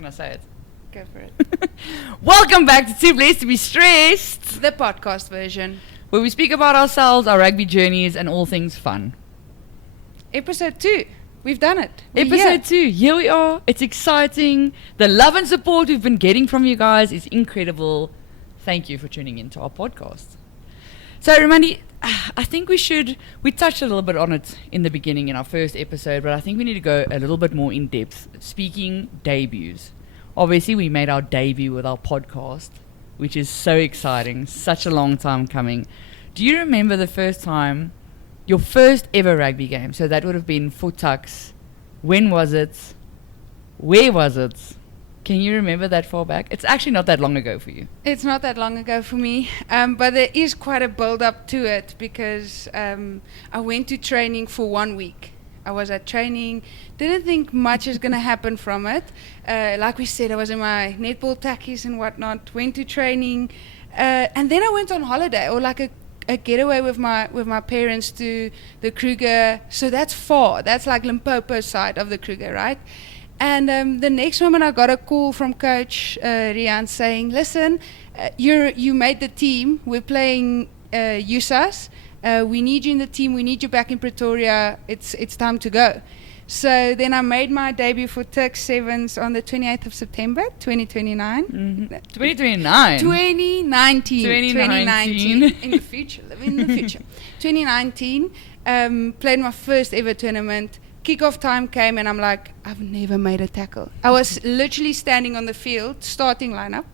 Can I say it? Go for it. Welcome back to Too Blessed to Be Stressed, The podcast version. where we speak about ourselves, our rugby journeys, and all things fun. Episode 2. We've done it. Episode 2, here we are. It's exciting. The love and support we've been getting from you guys is incredible. Thank you for tuning into our podcast. So, Romandi, I think we touched a little bit on it in the beginning in our first episode, but I think we need to go a little bit more in depth. Speaking debuts. Obviously, we made our debut with our podcast, which is so exciting. Such a long time coming. Do you remember the first time, your first ever rugby game? So that would have been for Tuks. When was it? Where was it? Can you remember that far back? It's actually not that long ago for you. It's not that long ago for me, but there is quite a build-up to it because I went to training for 1 week. I was at training, didn't think much is going to happen from it. Like we said, I was in my netball tackies and whatnot, went to training, and then I went on holiday, or like a getaway with my parents to the Kruger. So that's far. That's like Limpopo side of the Kruger, right? And the next moment I got a call from Coach Rian saying, listen, you made the team. We're playing USAS. We need you in the team. We need you back in Pretoria. It's time to go. So then I made my debut for Tuks Sevens on the 28th of September, 2029. Mm-hmm. 2029? 2019. In the future. Living in the future. 2019. Played my first ever tournament. Kickoff time came and I'm like, I've never made a tackle. I was literally standing on the field, starting lineup,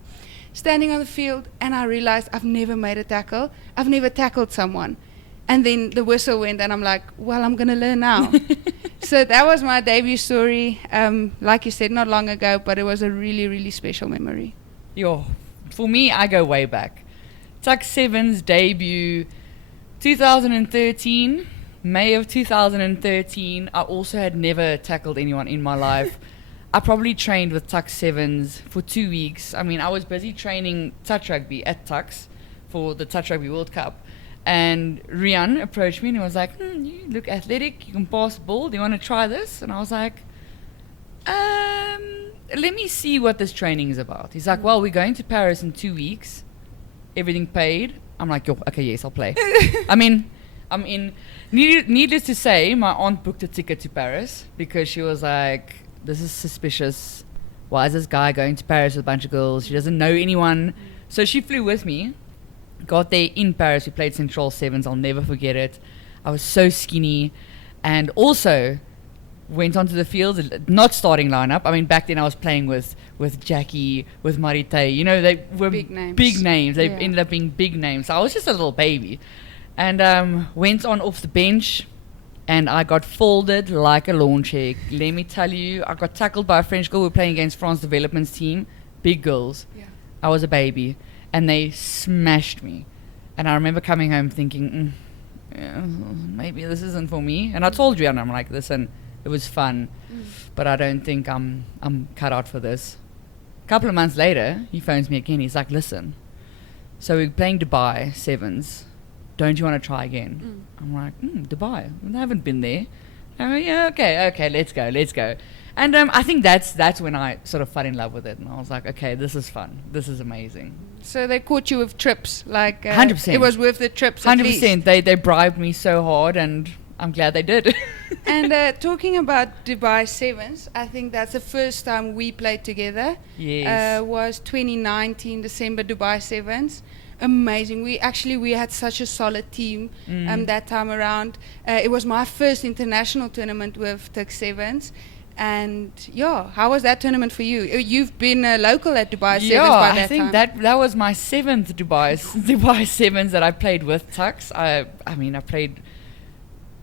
standing on the field, and I realized I've never made a tackle. I've never tackled someone. And then the whistle went and I'm like, well, I'm going to learn now. So that was my debut story. Like you said, not long ago, but it was a really, really special memory. For me, I go way back. Tuks Sevens debut, 2013. May of 2013, I also had never tackled anyone in my life. I probably trained with Tuks Sevens for 2 weeks. I mean, I was busy training touch rugby at Tuks for the Touch Rugby World Cup. And Rian approached me and he was like, you look athletic, you can pass the ball, do you want to try this? And I was like, let me see what this training is about. He's like, well, we're going to Paris in 2 weeks. Everything paid. I'm like, okay, yes, I'll play. Needless to say, my aunt booked a ticket to Paris because she was like, this is suspicious. Why is this guy going to Paris with a bunch of girls? She doesn't know anyone. So she flew with me. Got there in Paris. We played Central Sevens. I'll never forget it. I was so skinny. And also went onto the field, not starting lineup. I mean, back then I was playing with Jackie, with Marite. You know, they were big names. They ended up being big names. So I was just a little baby. And went on off the bench, and I got folded like a lawn chair. Let me tell you, I got tackled by a French girl. We were playing against France Development's team, big girls. Yeah. I was a baby, and they smashed me. And I remember coming home thinking, maybe this isn't for me. And I told Rihanna, I'm like, listen, it was fun, but I don't think I'm cut out for this. A couple of months later, he phones me again. He's like, listen, so we're playing Dubai Sevens. Don't you want to try again? I'm like, Dubai. I haven't been there. Yeah, okay, let's go. And I think that's when I sort of fell in love with it. And I was like, okay, this is fun. This is amazing. So they caught you with trips, like 100%. It was worth the trips. 100%. They bribed me so hard, and I'm glad they did. And talking about Dubai Sevens, I think that's the first time we played together. Yes. Was 2019 December Dubai Sevens. Amazing. We had such a solid team that time around. It was my first international tournament with Tuks Sevens. And how was that tournament for you? You've been a local at Dubai Sevens by that time. I think that was my 7th Dubai Sevens that I played with Tuks. I played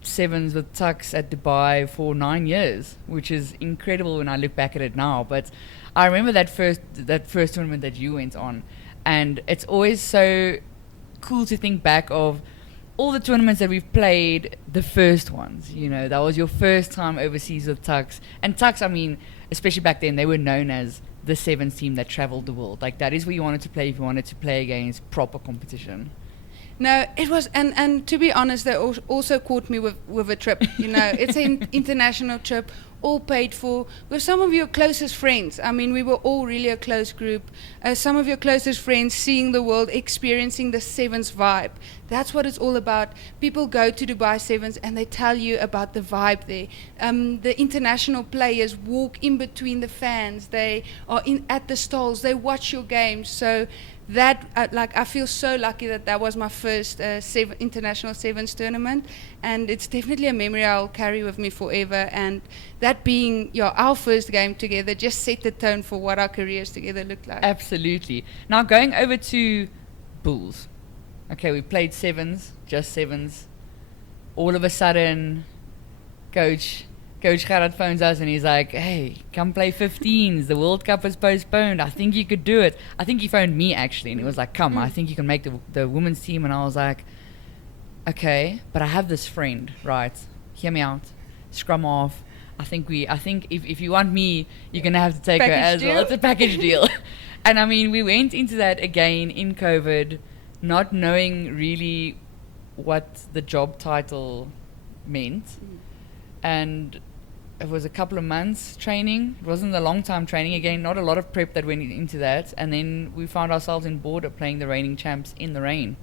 Sevens with Tuks at Dubai for 9 years, which is incredible when I look back at it now. But I remember that first tournament that you went on. And it's always so cool to think back of all the tournaments that we've played, the first ones. You know, that was your first time overseas with Tuks. And Tuks, I mean, especially back then, they were known as the Sevens team that traveled the world. Like, that is where you wanted to play if you wanted to play against proper competition. No, it was, and to be honest, they also caught me with a trip. You know, it's an international trip, all paid for, with some of your closest friends. I mean, we were all really a close group. Some of your closest friends, seeing the world, experiencing the Sevens vibe. That's what it's all about. People go to Dubai Sevens and they tell you about the vibe there. The international players walk in between the fans. They are at the stalls. They watch your games. So that, I feel so lucky that was my first international Sevens tournament, and it's definitely a memory I'll carry with me forever. And that being our first game together just set the tone for what our careers together looked like. Absolutely. Now going over to Bulls. Okay, we played sevens, just sevens. All of a sudden, Coach Gerard phones us and he's like, hey, come play 15s. The World Cup is postponed. I think you could do it. I think he phoned me actually and he was like, come, I think you can make the women's team. And I was like, okay, but I have this friend, right? Hear me out. Scrum off. I think if you want me, you're going to have to take her as well. It's a package deal. And I mean, we went into that again in COVID, not knowing really what the job title meant. And it was a couple of months training. It wasn't a long time training. Again, not a lot of prep that went into that. And then we found ourselves in border playing the reigning champs in the rain.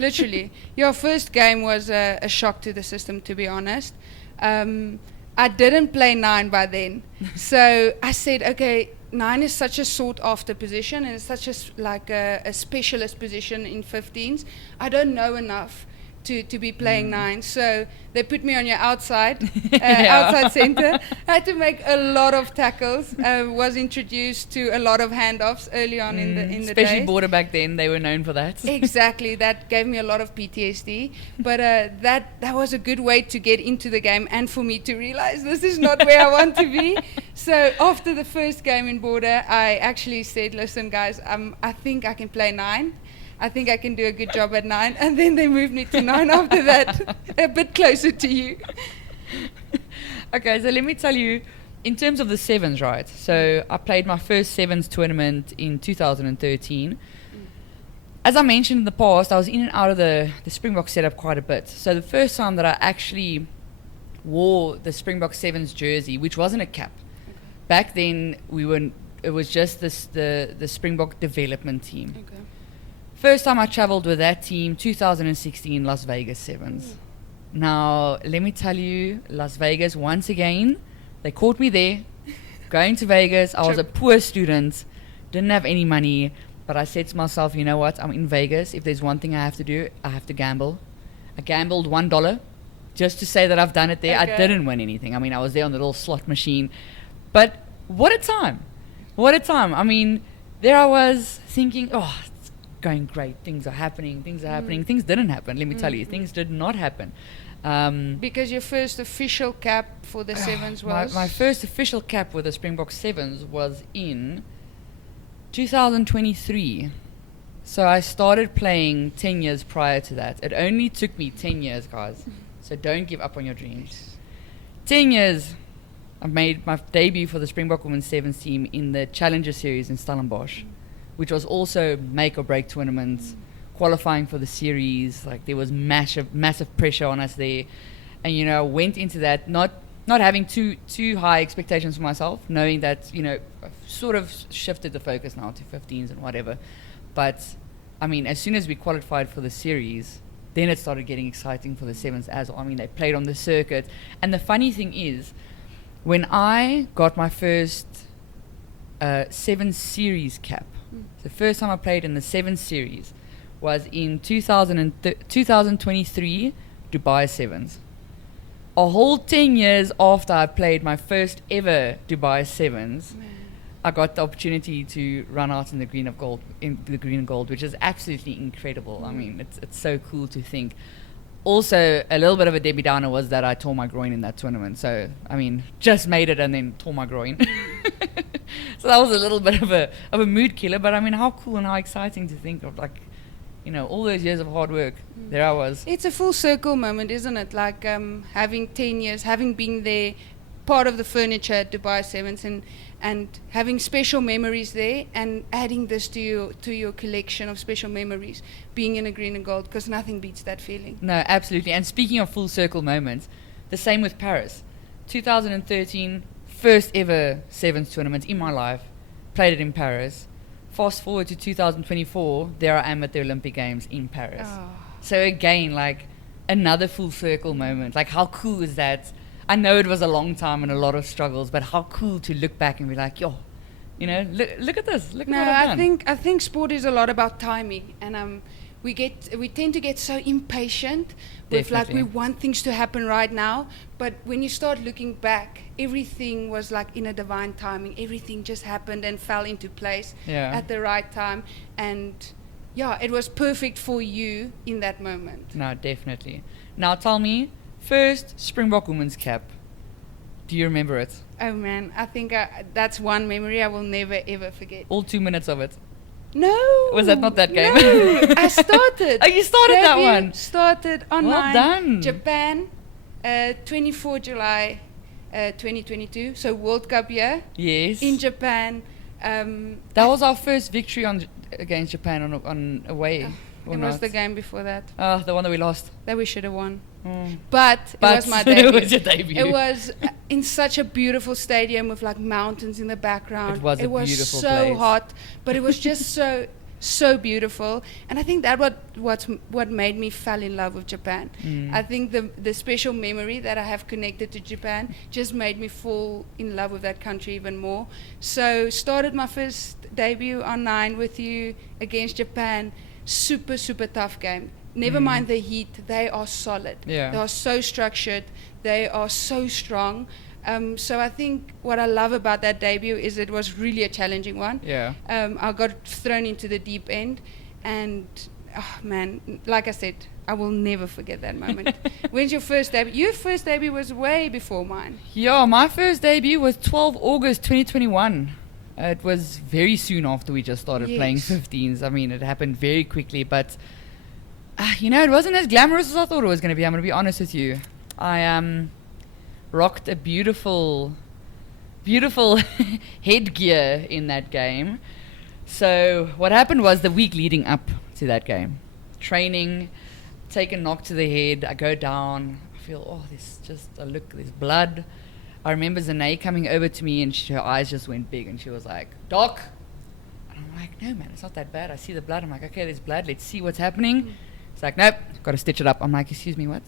Literally. Your first game was a shock to the system, to be honest. I didn't play 9 by then. So I said, okay, 9 is such a sought after position and it's such a specialist position in 15s. I don't know enough to be playing 9, so they put me on your outside outside center. I had to make a lot of tackles. Was introduced to a lot of handoffs early on in the especially days. border back then, they were known for that. Exactly, that gave me a lot of PTSD, but that was a good way to get into the game and for me to realize this is not where I want to be. So after the first game in border, I actually said, listen guys, I think I can play 9. I think I can do a good job at 9. And then they moved me to 9 after that, a bit closer to you. Okay, so let me tell you, in terms of the sevens, right? So I played my first sevens tournament in 2013. As I mentioned in the past, I was in and out of the Springbok setup quite a bit. So the first time that I actually wore the Springbok sevens jersey, which wasn't a cap. Back then, it was just the Springbok development team. Okay. First time I travelled with that team, 2016 Las Vegas Sevens. Now, let me tell you, Las Vegas, once again, they caught me there, going to Vegas. I was a poor student, didn't have any money, but I said to myself, you know what, I'm in Vegas. If there's one thing I have to do, I have to gamble. I gambled $1 just to say that I've done it there. Okay. I didn't win anything. I mean, I was there on the little slot machine. But what a time. What a time. I mean, there I was thinking, oh, going great, things are happening. Things didn't happen, let me tell you. Things did not happen. Because your first official cap for the sevens was? My first official cap with the Springbok Sevens was in 2023. So I started playing 10 years prior to that. It only took me 10 years, guys. So don't give up on your dreams. 10 years. I made my debut for the Springbok Women's Sevens team in the Challenger Series in Stellenbosch, which was also make or break tournaments, qualifying for the series. Like there was massive pressure on us there. And, you know, went into that not having too high expectations for myself, knowing that, you know, I've sort of shifted the focus now to 15s and whatever. But, I mean, as soon as we qualified for the series, then it started getting exciting for the sevens as well. I mean, they played on the circuit. And the funny thing is, when I got my first 7 series cap, the first time I played in the 7 series was in 2023 Dubai Sevens. A whole 10 years after I played my first ever Dubai Sevens, I got the opportunity to run out in the green and gold, which is absolutely incredible. I mean, it's so cool to think. Also, a little bit of a Debbie Downer was that I tore my groin in that tournament. So, I mean, just made it and then tore my groin. So that was a little bit of a mood killer. But I mean, how cool and how exciting to think of, like, you know, all those years of hard work. There I was. It's a full circle moment, isn't it? Like having 10 years, having been there, part of the furniture at Dubai Sevens and having special memories there and adding this to your collection of special memories, being in a green and gold, because nothing beats that feeling. No, absolutely. And speaking of full circle moments, the same with Paris. 2013, first ever Sevens tournament in my life, played it in Paris. Fast forward to 2024, there I am at the Olympic Games in Paris. Oh. So again, like another full circle moment. Like how cool is that? I know it was a long time and a lot of struggles, but how cool to look back and be like, yo, you know, look at this. Look at what I've done. I think sport is a lot about timing, and we tend to get so impatient with like we want things to happen right now. But when you start looking back, everything was like in a divine timing. Everything just happened and fell into place at the right time, and yeah, it was perfect for you in that moment. No, definitely. Now tell me, first Springbok women's cap. Do you remember it? Oh man, I think that's one memory I will never ever forget. All 2 minutes of it. No. Was that not that game? No, I started. Oh, you started that one. Started online. Well done. Japan, 24 July 2022. So World Cup year. Yes. In Japan. That was our first victory against Japan on away. It was the game before that. Oh, the one that we lost. That we should have won. But it was my debut. It was your debut. It was in such a beautiful stadium with like mountains in the background. It was a beautiful so place. hot, but it was just so beautiful. And I think that what made me fall in love with Japan. I think the special memory that I have connected to Japan just made me fall in love with that country even more. So started my first debut online with you against Japan. Super tough game. Never mind the heat, they are solid. Yeah. They are so structured, they are so strong. So I think what I love about that debut is it was really a challenging one. Yeah. I got thrown into the deep end, and oh man, like I said, I will never forget that moment. When's your first debut? Your first debut was way before mine. Yeah, my first debut was 12 August 2021. It was very soon after we just started playing 15s. I mean, it happened very quickly, but you know, it wasn't as glamorous as I thought it was going to be. I'm going to be honest with you. I rocked a beautiful headgear in that game. So what happened was the week leading up to that game, training, take a knock to the head, I go down, I feel, there's blood. I remember Zanae coming over to me and her eyes just went big and she was like, Doc. And I'm like, no man, it's not that bad. I see the blood. I'm like, okay, there's blood. Let's see what's happening. It's like, nope, got to stitch it up. I'm like, excuse me, what?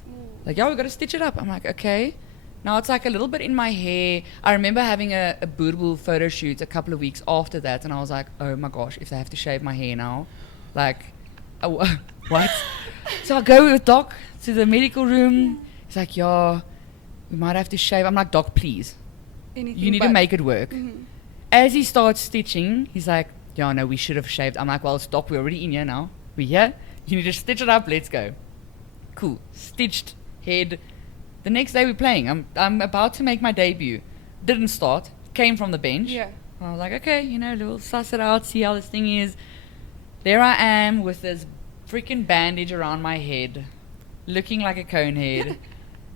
Like, yeah, we got to stitch it up. I'm like, okay. Now it's like a little bit in my hair. I remember having a bootable photo shoot a couple of weeks after that, and I was like, oh my gosh, if they have to shave my hair now, like, what? So I go with Doc to the medical room. He's like, yeah, we might have to shave. I'm like, Doc, please. You need to make it work. As he starts stitching, he's like, yeah, no, we should have shaved. I'm like, well, stop, we're already in here now. We're here. You need to stitch it up. Let's go. Cool. Stitched head. The next day we're playing. I'm about to make my debut. Didn't start. Came from the bench. Yeah. I was like, okay, you know, we'll suss it out, see how this thing is. There I am with this freaking bandage around my head, looking like a cone head.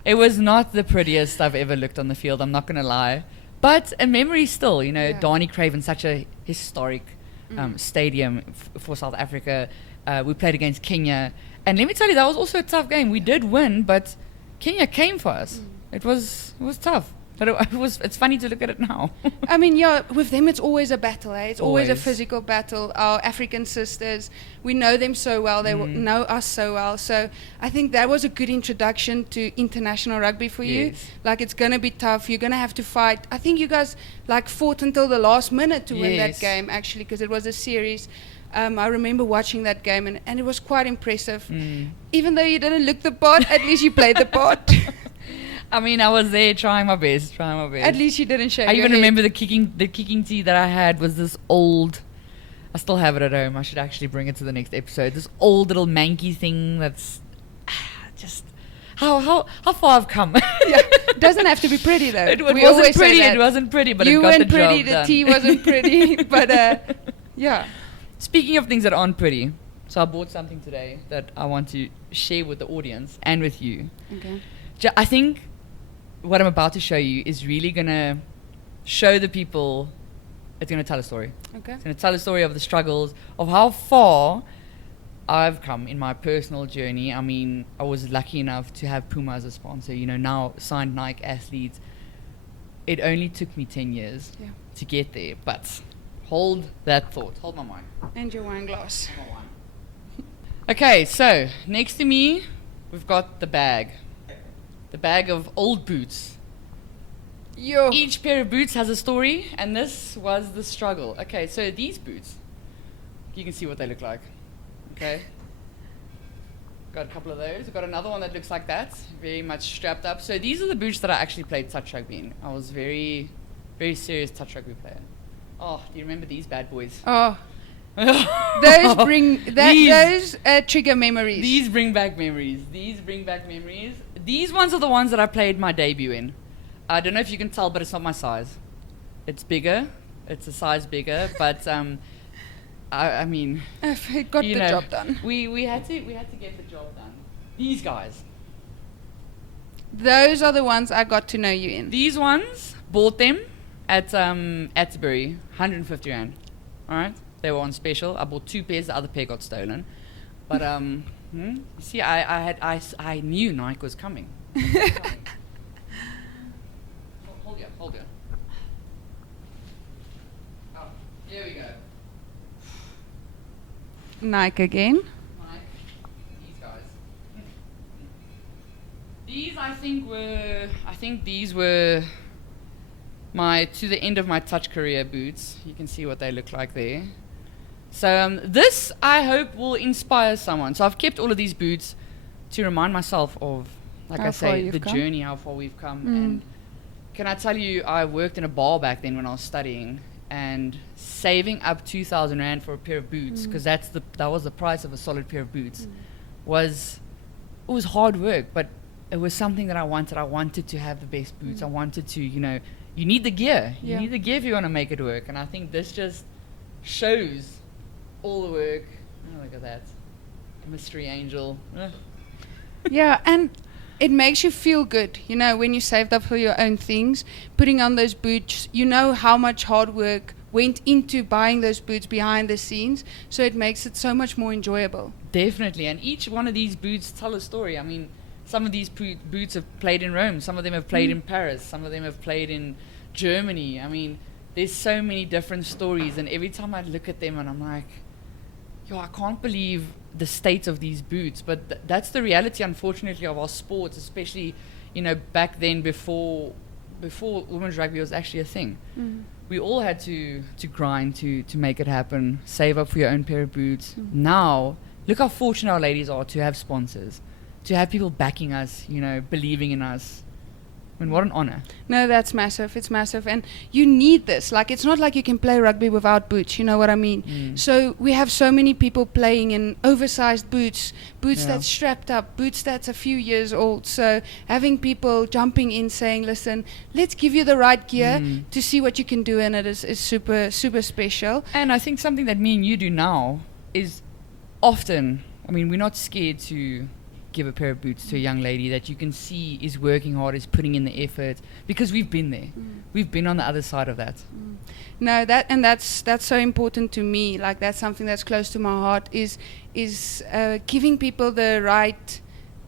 It was not the prettiest I've ever looked on the field, I'm not going to lie. But a memory still, you know, Darnie Craven, such a historic stadium for South Africa. We played against Kenya. And let me tell you, that was also a tough game. We did win, but Kenya came for us. It was tough. But it's funny to look at it now. I mean, yeah, with them it's always a battle, eh? It's always a physical battle. Our African sisters, we know them so well. They know us so well. So I think that was a good introduction to international rugby for you. Like, it's going to be tough. You're going to have to fight. I think you guys, like, fought until the last minute to win that game, actually, because it was a series. I remember watching that game, and it was quite impressive. Even though you didn't look the part, at least you played the part. I mean, I was there trying my best. At least you didn't shave I your even head. remember the kicking tee that I had was this old, I still have it at home. I should actually bring it to the next episode. This old little manky thing that's just, how far I've come. It doesn't have to be pretty though. It wasn't pretty. It wasn't pretty, but you it got weren't the pretty. job The done. tea wasn't pretty, but yeah. Speaking of things that aren't pretty, so I bought something today that I want to share with the audience and with you. Okay. I think what I'm about to show you is really going to show the people, it's going to tell a story. Okay. It's going to tell a story of the struggles, of how far I've come in my personal journey. I mean, I was lucky enough to have Puma as a sponsor, you know, now signed Nike athletes. It only took me 10 years to get there, but hold that thought. Hold my mic. And your wine glass. Hold my wine. Okay, so next to me, we've got the bag. The bag of old boots. Yo. Each pair of boots has a story, and this was the struggle. Okay, so these boots, you can see what they look like. Okay. Got a couple of those. Got another one that looks like that, very much strapped up. So these are the boots that I actually played touch rugby in. I was very, very serious touch rugby player. Oh, do you remember these bad boys? Oh. Those bring those trigger memories. These bring back memories. These ones are the ones that I played my debut in. I don't know if you can tell, but it's not my size. It's bigger. It's a size bigger, but I mean, it got the job done. We had to get the job done. These guys. Those are the ones I got to know you in. These ones, bought them at Atterbury, 150 rand. All right. They were on special. I bought 2 pairs. The other pair got stolen. But you see, I knew Nike was coming. Hold it. Oh, here we go. Nike again. Nike. These guys. These I think these were to the end of my touch career boots. You can see what they look like there. So this, I hope, will inspire someone. So I've kept all of these boots to remind myself of, like I say, the journey, how far we've come. And can I tell you, I worked in a bar back then when I was studying, and saving up 2,000 rand for a pair of boots, because that was the price of a solid pair of boots, was hard work, but it was something that I wanted. I wanted to have the best boots. I wanted to, you know, you need the gear. You need the gear if you want to make it work. And I think this just shows all the work. Oh, look at that. Mystery angel. Yeah, and it makes you feel good, you know, when you saved up for your own things, putting on those boots, you know how much hard work went into buying those boots behind the scenes, so it makes it so much more enjoyable. Definitely, and each one of these boots tell a story. I mean, some of these boots have played in Rome, some of them have played in Paris, some of them have played in Germany. I mean, there's so many different stories, and every time I look at them and I'm like, yo, I can't believe the state of these boots. But that's the reality, unfortunately, of our sports, especially, you know, back then before women's rugby was actually a thing. We all had to grind to make it happen, save up for your own pair of boots. Now, look how fortunate our ladies are to have sponsors, to have people backing us, you know, believing in us. I mean, what an honor. No, that's massive. It's massive. And you need this. Like, it's not like you can play rugby without boots. You know what I mean? So we have so many people playing in oversized boots that's strapped up, boots that's a few years old. So having people jumping in saying, listen, let's give you the right gear to see what you can do in it is super, super special. And I think something that me and you do now is often, I mean, we're not scared to give a pair of boots to a young lady that you can see is working hard, is putting in the effort, because we've been there. We've been on the other side of that. No, that's so important to me. Like, that's something that's close to my heart, is giving people the right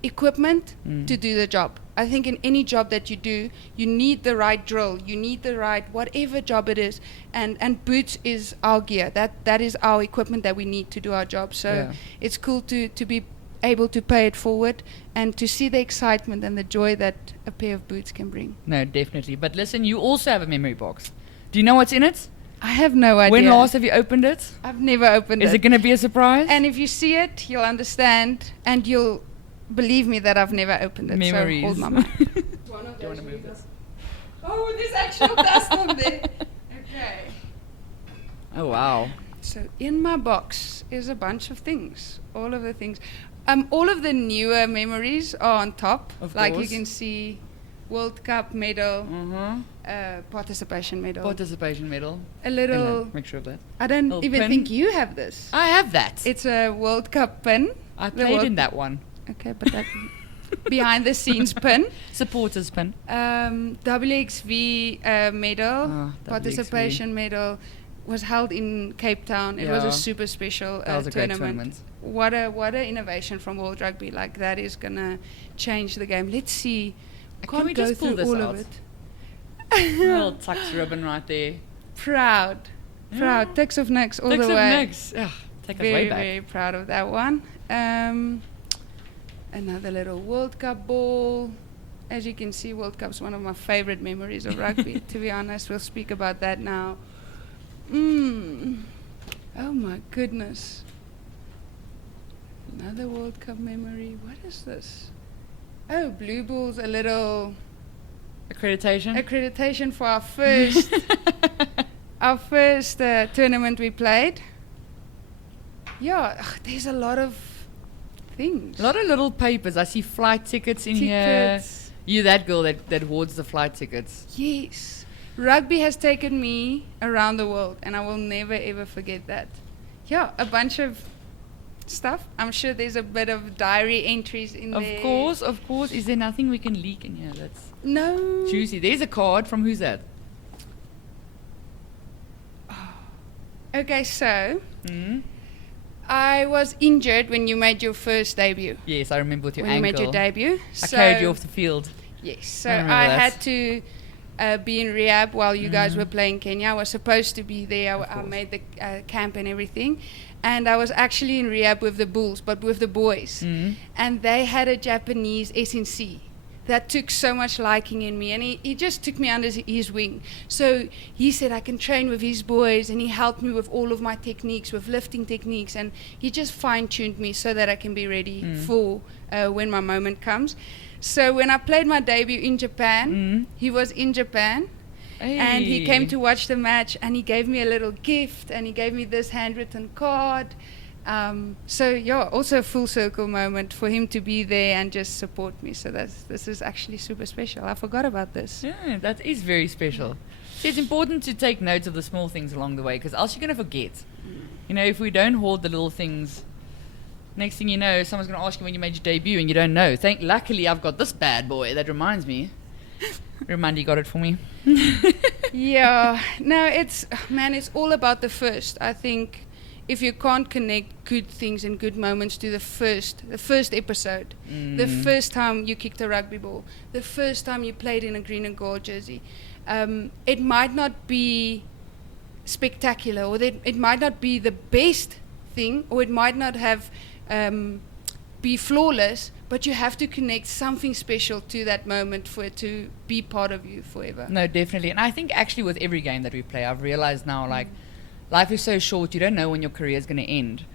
equipment to do the job. I think in any job that you do, you need the right drill, you need the right whatever job it is, and boots is our gear. That is our equipment that we need to do our job. So it's cool to be able to pay it forward and to see the excitement and the joy that a pair of boots can bring. No, definitely. But listen, you also have a memory box. Do you know what's in it? I have no idea. When last have you opened it? I've never opened it. Is it going to be a surprise? And if you see it, you'll understand, and you'll believe me that I've never opened it. Memories. So hold my mind. Do you want to move this? Oh, there's actual dust on there. Okay. Oh, wow. So in my box is a bunch of things. All of the things. All of the newer memories are on top. Of like course. You can see World Cup medal, participation medal. Participation medal. A little. Make sure of that. I don't little even pin. think you have this. I have that. It's a World Cup pin. I played in that one. Okay, but that. behind the scenes pin. Supporters pin. WXV medal, WXV. participation medal, was held in Cape Town. It was Yeah. a super special That was a great tournament. tournament. What a innovation from World Rugby. Like, that is gonna change the game. Let's see. Can we Can't go just pull through this all out? of it. Little Tuks ribbon right there. Proud. Yeah. Tuks of Nix all Tuks the of way. Nix. Ugh, take us way Very, back. very proud of that one. Another little World Cup ball. As you can see, World Cup's one of my favorite memories of rugby, to be honest. We'll speak about that now. Oh my goodness. Another World Cup memory. What is this? Oh, Blue Bulls, a little accreditation for our first tournament we played. Yeah, there's a lot of things. A lot of little papers. I see flight tickets in here. You that girl that hoards the flight tickets. Yes. Rugby has taken me around the world, and I will never ever forget that. Yeah, a bunch of stuff. I'm sure there's a bit of diary entries in there. Of course. Is there nothing we can leak in here that's No. juicy? There's a card from who's that? Okay, so Mm? I was injured when you made your first debut. Yes, I remember with your When ankle. you made your debut. I carried you off the field. Yes, so I remember I that. had to be in rehab while you guys were playing Kenya. I was supposed to be there. I made the camp and everything. And I was actually in rehab with the Bulls, but with the boys. Mm. And they had a Japanese SNC that took so much liking in me. And he just took me under his wing. So he said I can train with his boys, and he helped me with all of my techniques, with lifting techniques. And he just fine-tuned me so that I can be ready for when my moment comes. So when I played my debut in Japan, he was in Japan. Hey. And he came to watch the match, and he gave me a little gift, and he gave me this handwritten card. So yeah, also a full circle moment for him to be there and just support me. So this is actually super special. I forgot about this. Yeah, that is very special. See, it's important to take notes of the small things along the way, because else you're going to forget. You know, if we don't hoard the little things, next thing you know, someone's going to ask you when you made your debut and you don't know. Luckily, I've got this bad boy that reminds me. Ramondi got it for me. Yeah, no, it's all about the first. I think if you can't connect good things and good moments to the first episode, the first time you kicked a rugby ball, the first time you played in a green and gold jersey, it might not be spectacular, or it might not be the best thing, or it might not have be flawless, but you have to connect something special to that moment for it to be part of you forever. No, definitely. And I think actually with every game that we play, I've realized now, like, life is so short, you don't know when your career is going to end.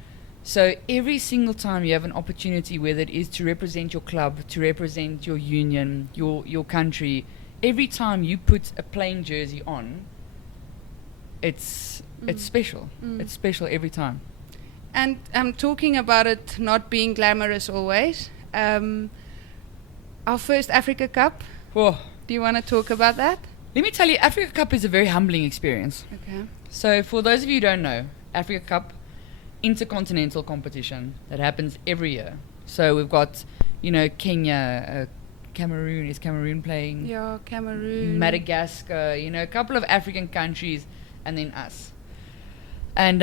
So every single time you have an opportunity, whether it is to represent your club, to represent your union, your country, every time you put a playing jersey on, it's special. It's special every time. And I'm talking about it not being glamorous always. Our first Africa Cup. Whoa. Do you want to talk about that? Let me tell you, Africa Cup is a very humbling experience. Okay. So for those of you who don't know, Africa Cup, intercontinental competition that happens every year. So we've got, Kenya, Cameroon. Is Cameroon playing? Yeah, Cameroon. Madagascar, a couple of African countries, and then us. And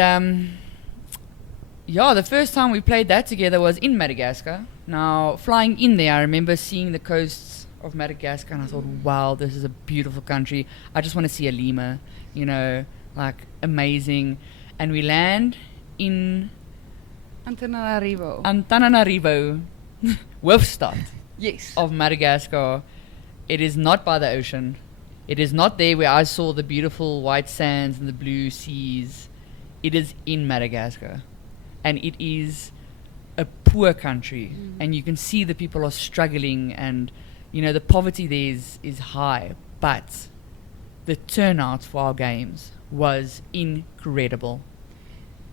the first time we played that together was in Madagascar. Now, flying in there, I remember seeing the coasts of Madagascar, and I thought, wow, this is a beautiful country. I just want to see a lemur, amazing. And we land in Antananarivo, Hoofdstad of Madagascar. It is not by the ocean. It is not there where I saw the beautiful white sands and the blue seas. It is in Madagascar. And it is a poor country. And you can see the people are struggling, and, the poverty there is high. But the turnout for our games was incredible.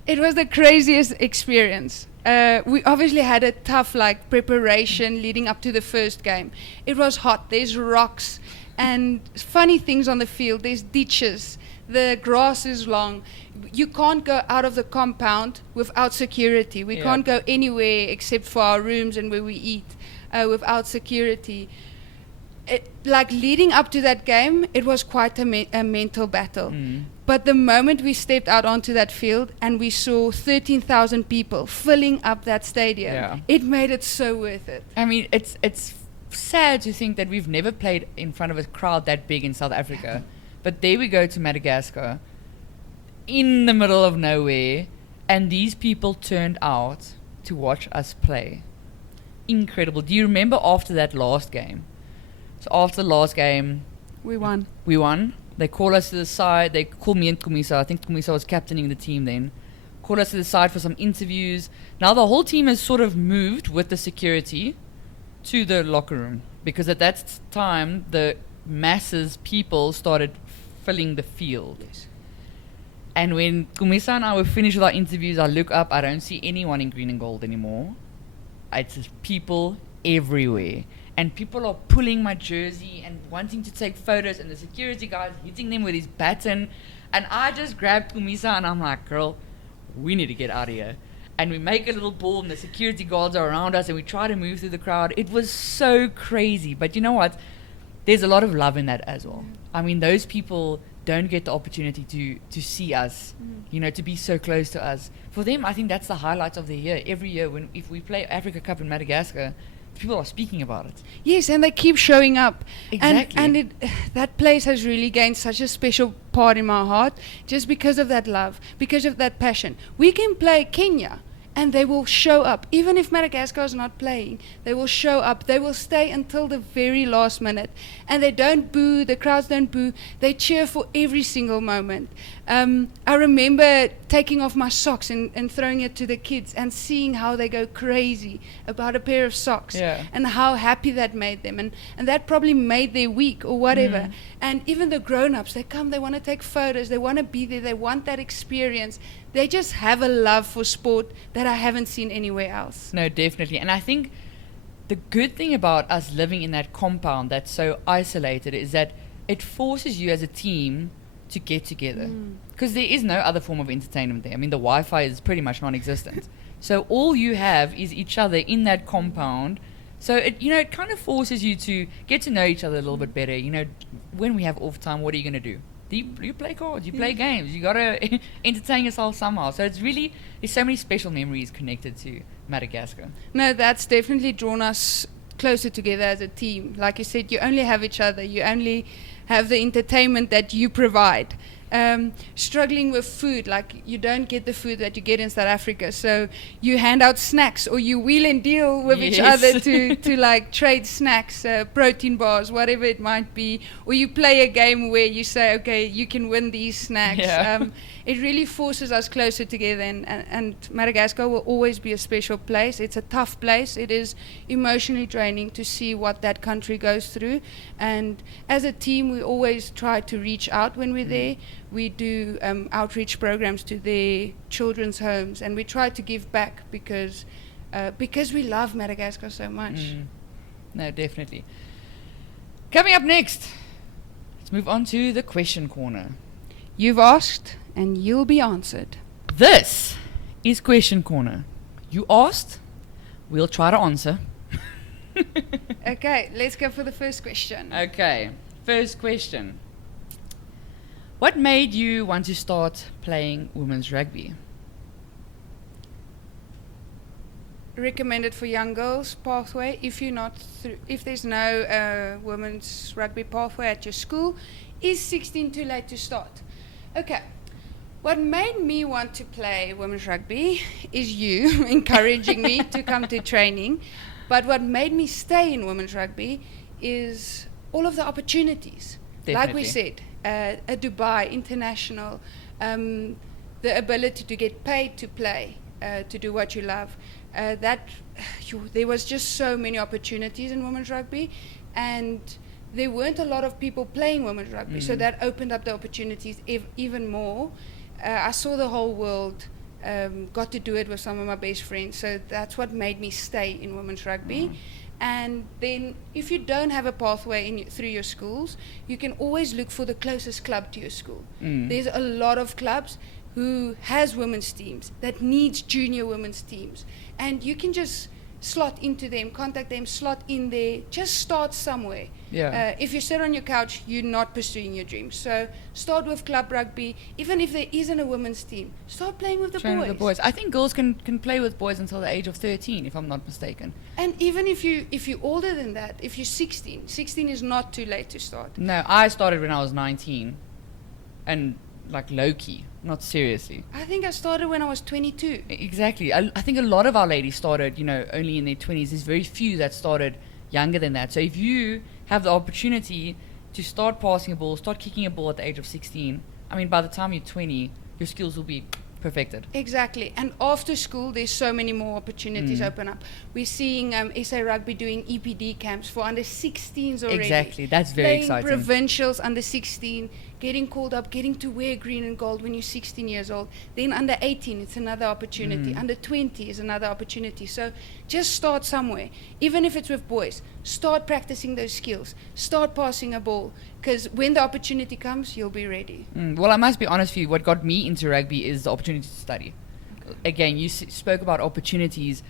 It was the craziest experience. We obviously had a tough preparation leading up to the first game. It was hot. There's rocks and funny things on the field. There's ditches. The grass is long. You can't go out of the compound without security. We can't go anywhere except for our rooms and where we eat. without security. Like leading up to that game, it was quite a mental battle. But the moment we stepped out onto that field and we saw 13,000 people filling up that stadium, it made it so worth it. I mean, it's sad to think that we've never played in front of a crowd that big in South Africa. But there we go to Madagascar, in the middle of nowhere, and these people turned out to watch us play. Incredible. Do you remember after that last game? So after the last game, we won. They call us to the side. They call me and Kumisa. I think Kumisa was captaining the team then. Call us to the side for some interviews. Now the whole team has sort of moved with the security to the locker room, because at that time the people started filling the field. Yes. And when Kumisa and I were finished with our interviews, I look up, I don't see anyone in green and gold anymore. It's just people everywhere. And people are pulling my jersey and wanting to take photos, and the security guy's hitting them with his baton. And I just grabbed Kumisa and I'm like, girl, we need to get out of here. And we make a little ball and the security guards are around us and we try to move through the crowd. It was so crazy. But you know what? There's a lot of love in that as well. I mean, those people don't get the opportunity to see us, you know, to be so close to us. For them, I think that's the highlight of the year. Every year, if we play Africa Cup in Madagascar, people are speaking about it. Yes, and they keep showing up. Exactly. And that place has really gained such a special part in my heart, just because of that love, because of that passion. We can play Kenya, and they will show up. Even if Madagascar is not playing, they will show up. They will stay until the very last minute. And they don't boo, the crowds don't boo. They cheer for every single moment. I remember taking off my socks and throwing it to the kids and seeing how they go crazy about a pair of socks, and how happy that made them. And that probably made their week or whatever. And even the grown-ups, they come, they want to take photos, they want to be there, they want that experience. They just have a love for sport that I haven't seen anywhere else. No, definitely. And I think the good thing about us living in that compound that's so isolated is that it forces you as a team to get together. Because there is no other form of entertainment there. I mean, the Wi-Fi is pretty much non-existent. So all you have is each other in that compound. So it kind of forces you to get to know each other a little bit better. You know, when we have off time, what are you going to do? You play cards, you play games, you gotta entertain yourself somehow. So there's so many special memories connected to Madagascar. No, that's definitely drawn us closer together as a team. Like you said, you only have each other, you only have the entertainment that you provide. Struggling with food, like you don't get the food that you get in South Africa, so you hand out snacks, or you wheel and deal with each other to like trade snacks, protein bars, whatever it might be, or you play a game where you say, okay, you can win these snacks. It really forces us closer together, and Madagascar will always be a special place. It's a tough place. It is emotionally draining to see what that country goes through, and as a team we always try to reach out when we're there. We do outreach programs to their children's homes, and we try to give back because we love Madagascar so much. No, definitely. Coming up next, let's move on to the question corner. You've asked, and you'll be answered. This is question corner. You asked, we'll try to answer. Okay, let's go for the first question. Okay, first question. What made you want to start playing women's rugby? Recommended for young girls pathway. If there's no women's rugby pathway at your school, is 16 too late to start? Okay. What made me want to play women's rugby is you encouraging me to come to training. But what made me stay in women's rugby is all of the opportunities. Definitely. Like we said, a Dubai International, the ability to get paid to play, to do what you love. There was just so many opportunities in women's rugby, and there weren't a lot of people playing women's rugby, so that opened up the opportunities even more. I saw the whole world, got to do it with some of my best friends, so that's what made me stay in women's rugby. And then if you don't have a pathway through your schools, you can always look for the closest club to your school. There's a lot of clubs who has women's teams that needs junior women's teams, and you can just slot into them, contact them, slot in there. Just start somewhere. Yeah. If you sit on your couch, you're not pursuing your dreams. So start with club rugby. Even if there isn't a women's team, start playing with the Train boys. with the boys. I think girls can play with boys until the age of 13, if I'm not mistaken. And even if you're older than that, if you're 16 is not too late to start. No, I started when I was 19, and like low-key, not seriously. I think I started when I was 22. Exactly. I think a lot of our ladies started, only in their 20s. There's very few that started younger than that. So if you have the opportunity to start passing a ball, start kicking a ball at the age of 16, I mean, by the time you're 20, your skills will be perfected. Exactly. And after school, there's so many more opportunities open up. We're seeing SA Rugby doing EPD camps for under 16s already. Exactly. That's very Playing exciting. provincials under 16, getting called up, getting to wear green and gold when you're 16 years old. Then under 18, it's another opportunity. Under 20 is another opportunity. So just start somewhere. Even if it's with boys, start practicing those skills. Start passing a ball. Because when the opportunity comes, you'll be ready. Well, I must be honest with you. What got me into rugby is the opportunity to study. Again, you spoke about opportunities.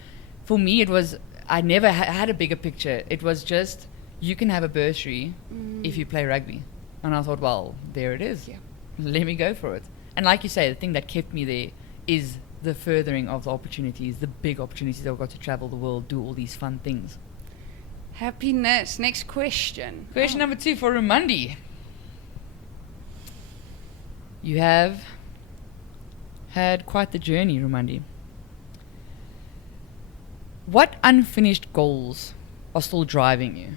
For me, it was, I never had a bigger picture. It was just, you can have a bursary if you play rugby. And I thought, well, there it is. Yeah. Let me go for it. And like you say, the thing that kept me there is the furthering of the opportunities, the big opportunities that I've got to travel the world, do all these fun things. Happiness. Next question. Question number 2 for Rumundi. You have had quite the journey, Rumundi. What unfinished goals are still driving you?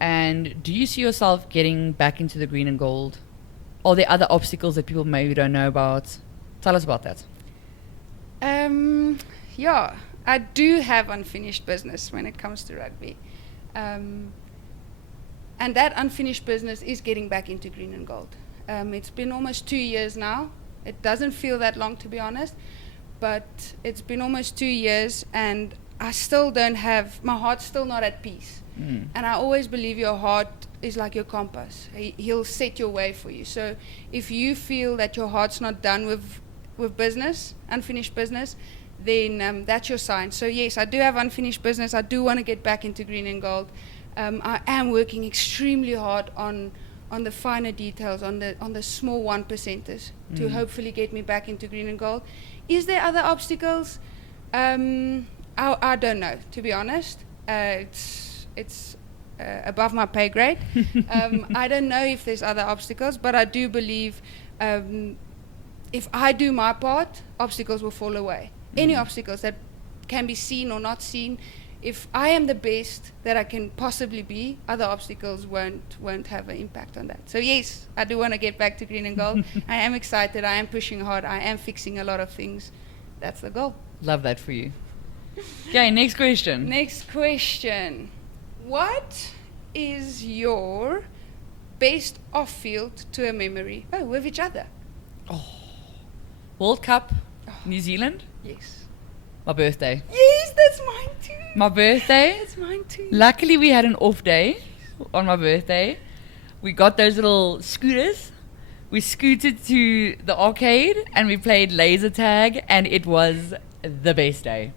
And do you see yourself getting back into the green and gold? Are there other obstacles that people maybe don't know about? Tell us about that. Yeah, I do have unfinished business when it comes to rugby. And that unfinished business is getting back into green and gold. It's been almost 2 years now. It doesn't feel that long, to be honest, but it's been almost 2 years, and I still don't have, my heart's still not at peace. And I always believe your heart is like your compass. He'll set your way for you. So if you feel that your heart's not done with business, unfinished business, then that's your sign. So yes, I do have unfinished business. I do want to get back into green and gold. I am working extremely hard on the finer details, on the small 1%ers to hopefully get me back into green and gold. Is there other obstacles? I don't know, to be honest. It's above my pay grade. I don't know if there's other obstacles, but I do believe if I do my part, obstacles will fall away. Any obstacles that can be seen or not seen, if I am the best that I can possibly be, other obstacles won't have an impact on that. So yes, I do want to get back to green and gold. I am excited. I am pushing hard. I am fixing a lot of things. That's the goal. Love that for you. Okay, next question. Next question. What is your best off-field tour memory? Oh, with each other. World Cup, New Zealand, Yes. my birthday. Yes, that's mine too. My birthday. That's mine too. Luckily, we had an off day on my birthday. We got those little scooters. We scooted to the arcade and we played laser tag, and it was the best day.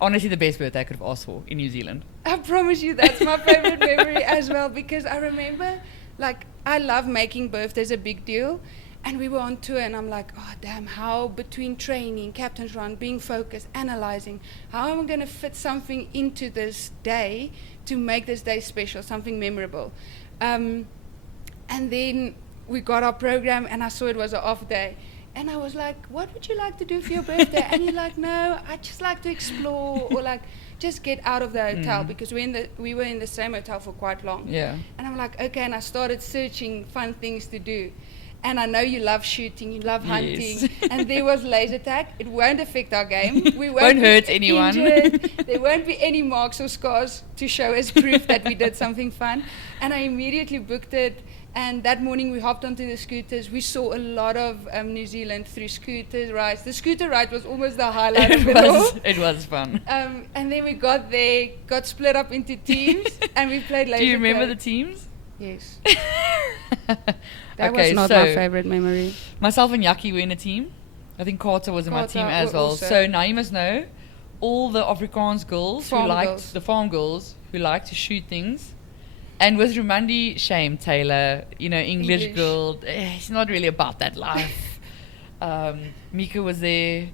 Honestly, the best birthday I could have asked for in New Zealand. I promise you that's my favorite memory as well, because I remember, like, I love making birthdays a big deal, and we were on tour, and I'm like, oh damn, how between training, captain's run, being focused, analyzing, how am I going to fit something into this day to make this day special, something memorable? And then we got our program, and I saw it was an off day. And I was like, what would you like to do for your birthday? And you're like, no, I just like to explore, or like just get out of the hotel, because we were in the same hotel for quite long. Yeah. And I'm like, okay, and I started searching fun things to do. And I know you love shooting, you love hunting, Yes. and there was laser tag. It won't affect our game. We Won't be hurt anyone. injured. There won't be any marks or scars to show as proof that we did something fun. And I immediately booked it. And that morning we hopped onto the scooters. We saw a lot of New Zealand through scooter rides. The scooter ride was almost the highlight of it all. It was fun. And then we got there, got split up into teams, and we played laser Do you remember tag. the teams? Yes. That Okay, was not so my favorite memory. myself and Yaki were in a team. I think Carter was in my Carter team as were well. also. So now you must know, all the Afrikaans girls Farm who liked girls. the farm girls who liked to shoot things. And with Rumandi, shame Taylor, English girl. It's not really about that life. Mika was there.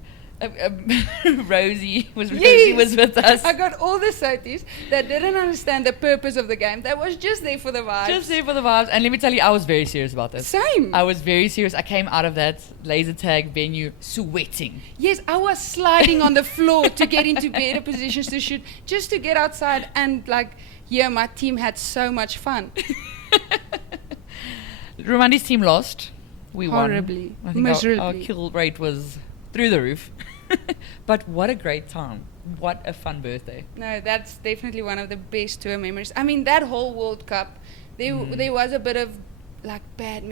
Rosie was with us. I got all the Soties that didn't understand the purpose of the game. That was just there for the vibes. Just there for the vibes. And let me tell you, I was very serious about this. Same. I was very serious. I came out of that laser tag venue sweating. Yes, I was sliding on the floor to get into better positions to shoot, just to get outside and my team had so much fun. Rumandi's team lost. We Horribly. won. I think Miserably. our kill rate was through the roof. But what a great time. What a fun birthday. No, that's definitely one of the best tour memories. I mean, that whole World Cup, there was a bit of bad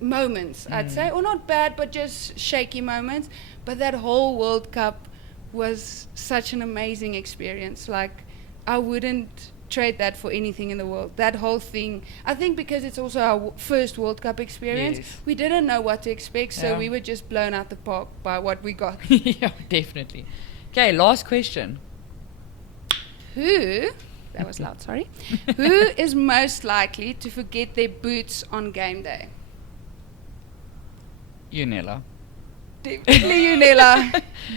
moments, I'd say. Or not bad, but just shaky moments. But that whole World Cup was such an amazing experience. I wouldn't trade that for anything in the world. That whole thing, I think because it's also our first World Cup experience, we didn't know what to expect, so we were just blown out the park by what we got. Yeah, definitely. Okay, last question. That was loud, sorry. Who is most likely to forget their boots on game day? Unela. Definitely Unela.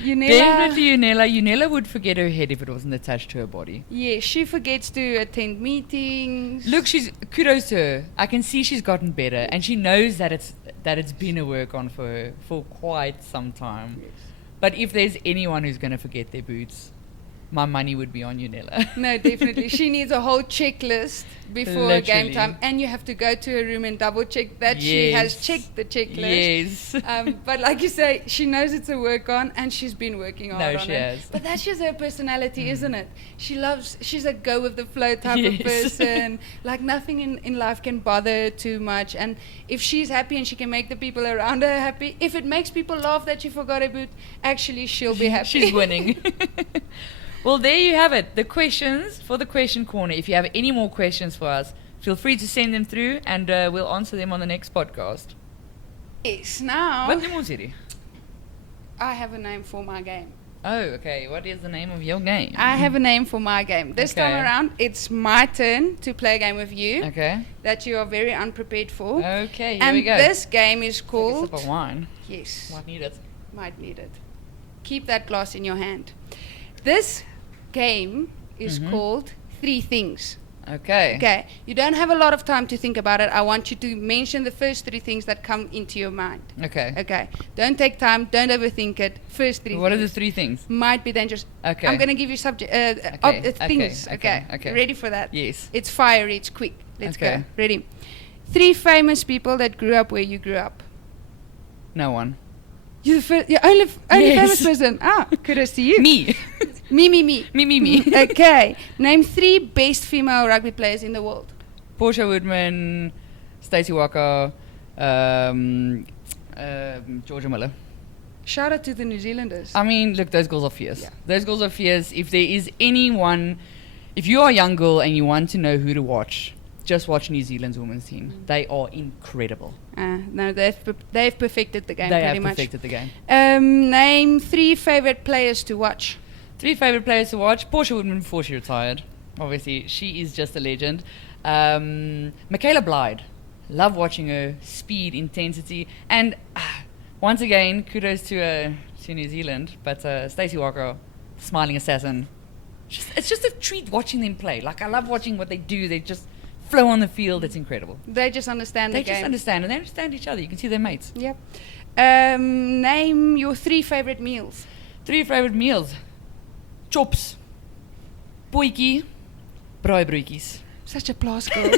Definitely Unela. Unela would forget her head if it wasn't attached to her body. Yeah, she forgets to attend meetings. Look, kudos to her. I can see she's gotten better, and she knows that it's been a work on for her for quite some time. Yes. But if there's anyone who's going to forget their boots, my money would be on Unela. No, definitely. She needs a whole checklist before game time, and you have to go to her room and double check that she has checked the checklist. Yes. But like you say, she knows it's a work on, and she's been working hard on she it. has. But that's just her personality, isn't it? She's a go with the flow type of person. Nothing in life can bother her too much, and if she's happy and she can make the people around her happy, if it makes people laugh that she forgot her boot, actually she'll be happy. She's winning. Well, there you have it. The questions for the question corner. If you have any more questions for us, feel free to send them through, and we'll answer them on the next podcast. Yes, now Wat noem ons hierdie? I have a name for my game. Oh, okay. What is the name of your game? I have a name for my game. This time Okay. around, it's my turn to play a game with you Okay. that you are very unprepared for. Okay, here and we go. this game is Take a called... sip of wine. Yes, Might need it. might need it. Keep that glass in your hand. This game is called Three Things. Okay. Okay, you don't have a lot of time to think about it. I want you to mention the first three things that come into your mind. Okay. Okay, don't take time, don't overthink it. First three What are things. the three things? Might be dangerous. Okay. I'm going to give you things. okay. Ready for that? Yes. It's fiery, it's quick. Let's Okay. go. Ready? Three famous people that grew up where you grew up. No one. You're only Yes. famous person. Kudos to you. Me. Me. me. Okay. Name three best female rugby players in the world. Portia Woodman, Stacey Walker, Georgia Miller. Shout out to the New Zealanders. I mean, look, those girls are fierce. Yeah. Those girls are fierce. If there is anyone, if you are a young girl and you want to know who to watch, just watch New Zealand's women's team. They are incredible. No, they've perfected the game They pretty have much. perfected the game. Name three favorite players to watch. Three favorite players to watch. Portia Woodman before she retired. Obviously, she is just a legend. Michaela Blyde. Love watching her. Speed, intensity. And once again, kudos to New Zealand. But Stacey Walker, smiling assassin. It's just a treat watching them play. I love watching what they do. They just flow on the field. It's incredible. They just understand They the game. just understand. And they understand each other. You can see their mates. Yep. Name your three favorite meals. Three favorite meals. Chops. Bootjie. Braaibroodjies. Such a plus girl.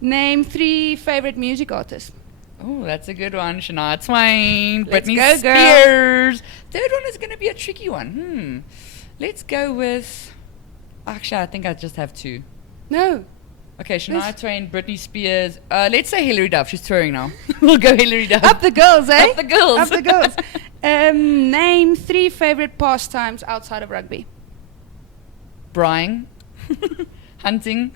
Name three favorite music artists. Oh, that's a good one. Shania Twain, Let's Britney go, girl. Spears. Third one is going to be a tricky one. Let's go with... Actually, I think I just have two. No. Okay, Shania Let's- Twain, Britney Spears. Let's say Hilary Duff. She's touring now. We'll go Hilary Duff. Up the girls, eh? Up the girls. Up the girls. Name three favorite pastimes outside of rugby. Braaiing, hunting,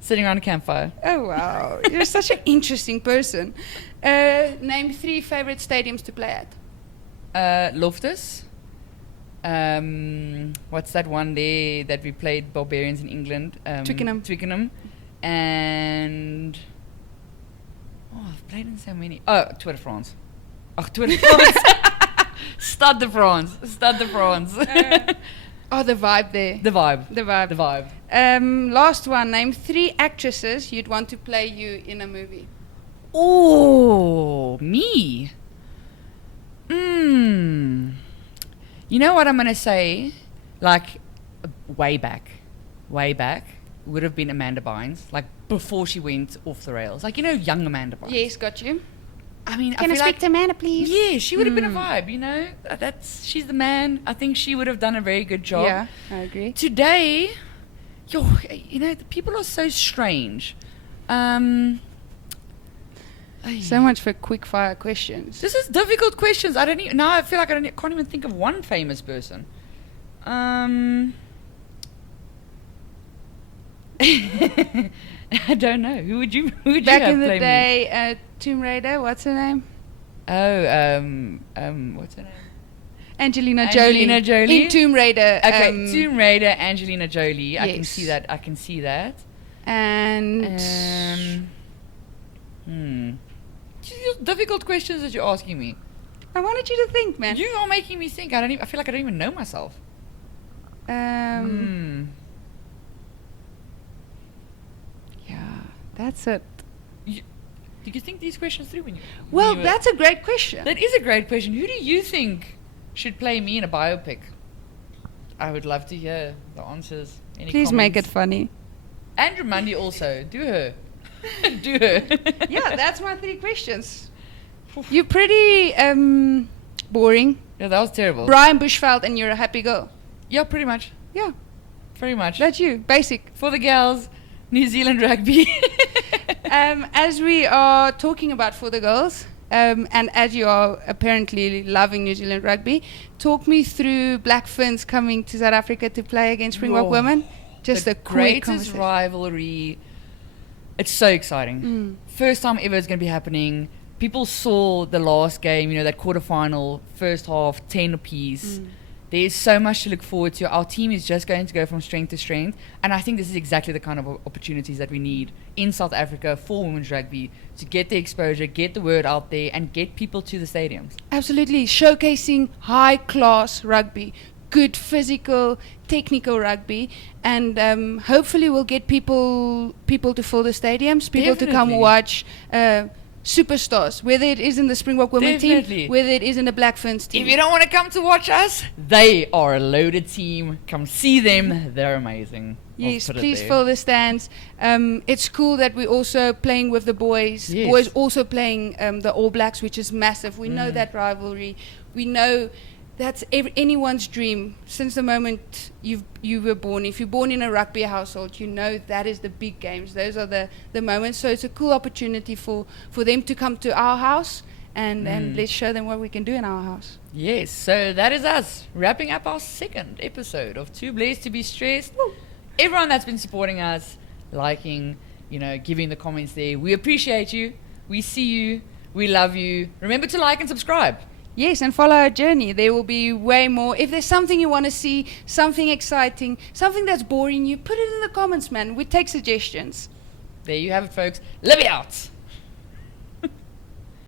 sitting around a campfire. Oh, wow. You're such an interesting person. Name three favorite stadiums to play at. Loftus, What's that one there that we played Barbarians in England? Twickenham. And I've played in so many. Oh, Tour de France. Oh, Tour de France. Stade de France. The vibe there. The vibe. Last one. Name 3 actresses you'd want to play you in a movie. Oh, me. You know what I'm going to say? Like, way back, would have been Amanda Bynes. Like, before she went off the rails. Like, young Amanda Bynes. Yes, got you. I mean, Can I speak to Amanda, please? Yeah, she would have been a vibe, She's the man. I think she would have done a very good job. Yeah, I agree. Today, the people are so strange. So much for quickfire questions. This is difficult questions. I feel like I can't even think of one famous person. I don't know. Who would you Back have in the play day, Tomb Raider, what's her name? What's her name? Angelina Jolie. In Tomb Raider. Okay, Tomb Raider, Angelina Jolie. Yes. I can see that. And These are difficult questions that you're asking me. I wanted you to think, man. You are making me think. I feel like I don't even know myself. Yeah, that's it. Did you think these questions through when you? Well, that's a great question. That is a great question. Who do you think should play me in a biopic? I would love to hear the answers. Any Please make it comments? funny. Andrew Mundy also. Do her. Do her. Yeah, that's my 3 questions. You're pretty boring. Yeah, that was terrible. Brian Bushveld and you're a happy girl. Yeah, pretty much. Yeah, Pretty much. that's you. Basic. For the girls, New Zealand rugby. As we are talking about for the girls, and as you are apparently loving New Zealand rugby, talk me through Black Ferns coming to South Africa to play against Springbok Whoa. women. Just The a quick greatest conversation. rivalry. It's so exciting. First time ever it's going to be happening. People saw the last game, that quarterfinal, first half, 10 apiece. There's so much to look forward to. Our team is just going to go from strength to strength. And I think this is exactly the kind of opportunities that we need in South Africa for women's rugby to get the exposure, get the word out there, and get people to the stadiums. Absolutely. Showcasing high-class rugby, good physical, technical rugby, and hopefully we'll get people to fill the stadiums, people to come Definitely. watch superstars, whether it is in the Springbok women Definitely. team, whether it is in the Black Ferns team. If you don't want to come to watch us, they are a loaded team. Come see them. They're amazing. I'll Yes, put it please there. fill the stands. It's cool that we're also playing with the boys. Yes. Boys also playing the All Blacks, which is massive. We know that rivalry. We know that's anyone's dream since the moment you were born. If you're born in a rugby household, that is the big games. Those are the moments. So it's a cool opportunity for them to come to our house and let's show them what we can do in our house. Yes, so that is us wrapping up our 2nd episode of Too Blessed to Be Stressed. Woo. Everyone that's been supporting us, liking, giving the comments there. We appreciate you. We see you. We love you. Remember to like and subscribe. Yes, and follow our journey. There will be way more. If there's something you want to see, something exciting, something that's boring you, put it in the comments, man. We take suggestions. There you have it, folks. Live it out.